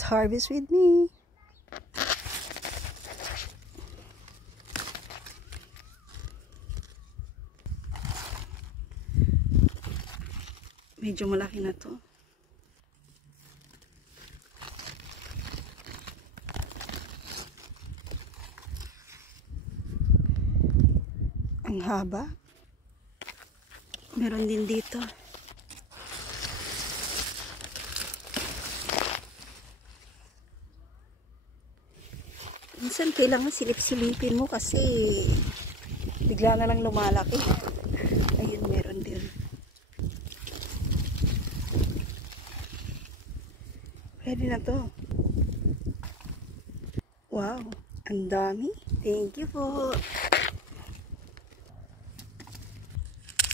Let's harvest with me. Medyo malaki na to. Ang haba. Meron din dito. Minsan kailangan silip-silipin mo kasi bigla na lang lumalaki. Ayun, meron din. Pwede na to. Wow, ang dami. Thank you po.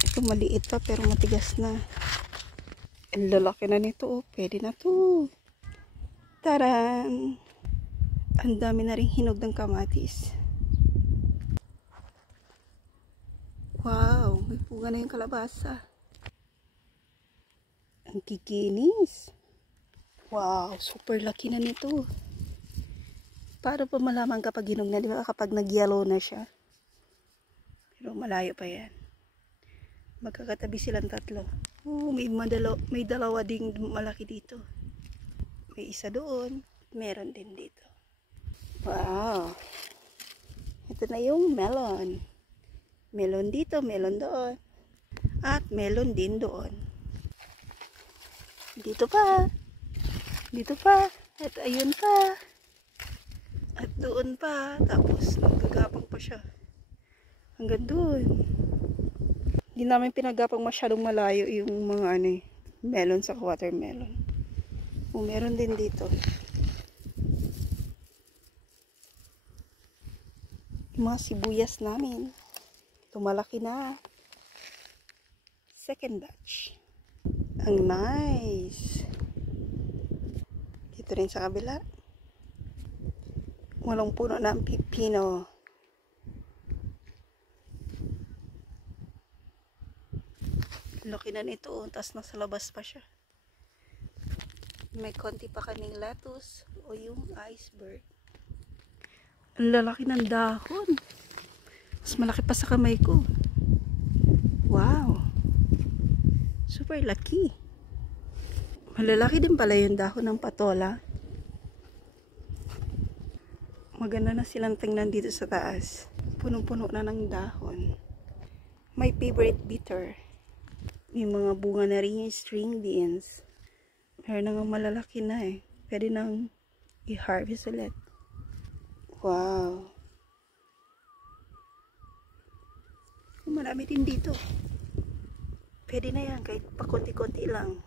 Ito maliit pa pero matigas na. Ang lalaki na nito. Oh. Pwede na to. Taran! Ang dami na rin hinog ng kamatis. Wow, may puga na yung kalabasa. Ang kikinis. Wow, super laki na nito. Paano pa malaman kapag hinog na, di ba? Kapag nag-yellow na siya. Pero malayo pa yan. Magkakatabi silang tatlo. Oh, may dalawa ding malaki dito. May isa doon. Meron din dito. Wow. Ito na yung melon. Melon dito, melon doon. At melon din doon. Dito pa. Dito pa. At ayun pa. At doon pa. Tapos nagagapang pa siya. Hanggang doon. Hindi namin pinagapang masyadong malayo yung mga melon sa watermelon. O meron din dito. Yung mga sibuyas namin. Tumalaki na. Second batch. Ang nice. Dito rin sa kabila. Walang puno ng pipino. Laki na nito. Tapos nasa labas pa siya. May konti pa kaming lettuce o yung iceberg. Ang lalaki ng dahon. Mas malaki pa sa kamay ko. Wow. Super laki. Malalaki din pala yung dahon ng patola. Maganda na silang tingnan dito sa taas. Punong-puno na ng dahon. My favorite bitter. May mga bunga na rin yung string beans. Meron na nga malalaki na eh. Pwede nang i-harvest ulit. Wow. Marami din dito. Pwede na yan kahit pakunti-kunti lang.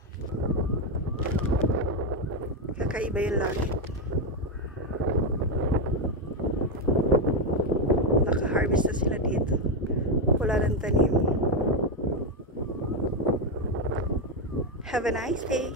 Kakaiba yung langit. Naka-harvest na sila dito. Wala ng tanim. Have a nice day.